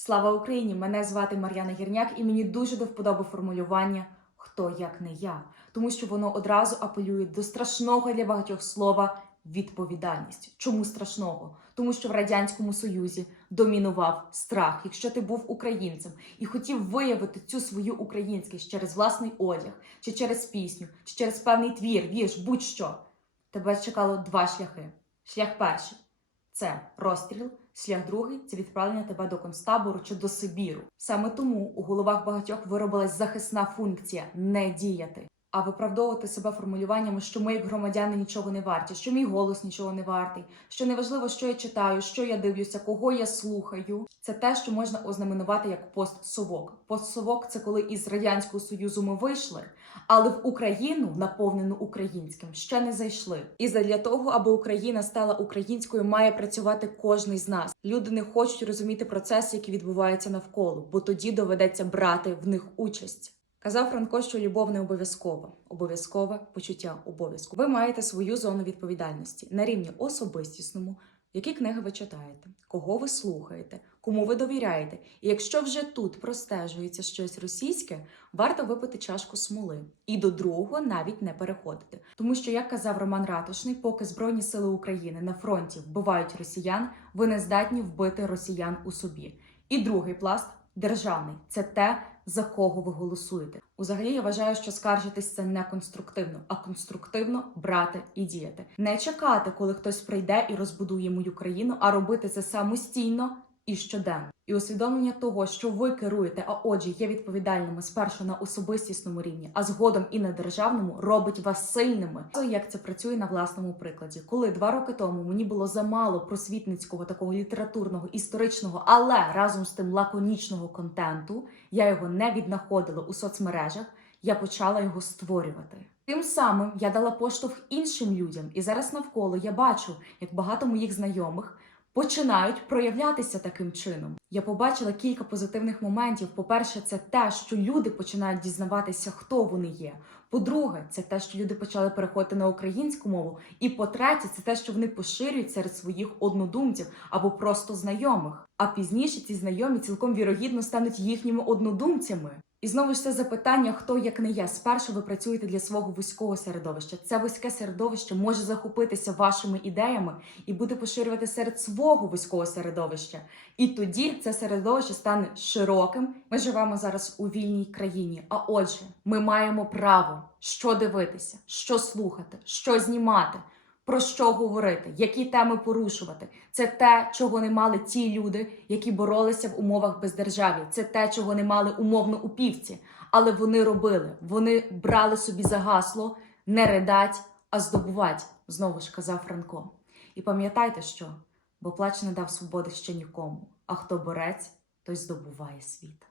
Слава Україні! Мене звати Мар'яна Гірняк, і мені дуже до вподоби формулювання хто як не я, тому що воно одразу апелює до страшного для багатьох слова відповідальність. Чому страшного? Тому що в радянському союзі домінував страх. Якщо ти був українцем і хотів виявити цю свою українськість через власний одяг, чи через пісню, чи через певний твір, вірш, будь-що, тебе чекало два шляхи. Шлях перший це розстріл. Шлях другий це відправлення тебе до концтабору чи до Сибіру. Саме тому у головах багатьох виробилась захисна функція не діяти, а виправдовувати себе формулюваннями, що ми, як громадяни, нічого не варті, що мій голос нічого не вартий, що неважливо, що я читаю, що я дивлюся, кого я слухаю. Це те, що можна ознаменувати як постсовок. Постсовок це коли із радянського союзу ми вийшли, але в Україну, наповнену українським, ще не зайшли. І задля того, аби Україна стала українською, має працювати кожний з нас. Люди не хочуть розуміти процеси, які відбуваються навколо, бо тоді доведеться брати в них участь. Казав Франко, що любов не обов'язкова, обов'язкове почуття обов'язку. Ви маєте свою зону відповідальності на рівні особистісному, які книги ви читаєте, кого ви слухаєте, кому ви довіряєте. І якщо вже тут простежується щось російське, варто випити чашку смоли і до другого навіть не переходити. Тому що, як казав Роман Ратушний, поки Збройні сили України на фронті вбивають росіян, ви не здатні вбити росіян у собі. І другий пласт державний це те, за кого ви голосуєте. Узагалі я вважаю, що скаржитись це не конструктивно, а конструктивно брати і діяти. Не чекати, коли хтось прийде і розбудує мою країну, а робити це самостійно і щоденно. І усвідомлення того, що ви керуєте, а отже, є відповідальними спершу на особистісному рівні, а згодом і на державному, робить вас сильними. Як це працює на власному прикладі, коли два роки тому мені було замало просвітницького такого літературного, історичного, але разом з тим лаконічного контенту, я його не віднаходила у соцмережах. Я почала його створювати. Тим самим я дала поштовх іншим людям, і зараз навколо я бачу, як багато моїх знайомих починають проявлятися таким чином. Я побачила кілька позитивних моментів. По-перше, це те, що люди починають дізнаватися, хто вони є. По-друге, це те, що люди почали переходити на українську мову. І по-третє, це те, що вони поширюють серед своїх однодумців або просто знайомих. А пізніше ці знайомі цілком вірогідно стануть їхніми однодумцями. І знову ж це запитання, хто як не я. Спершу ви працюєте для свого вузького середовища. Це вузьке середовище може захопитися вашими ідеями і буде поширювати серед свого вузького середовища. І тоді це середовище стане широким. Ми живемо зараз у вільній країні. А отже, ми маємо право що дивитися, що слухати, що знімати. Про що говорити, які теми порушувати? Це те, чого не мали ті люди, які боролися в умовах бездержав'я. Це те, чого не мали умовно у півці. Але вони робили. Вони брали собі за гасло не ридать, а здобувать, знову ж казав Франко. І пам'ятайте, що бо плач не дав свободи ще нікому. А хто борець, той здобуває світ.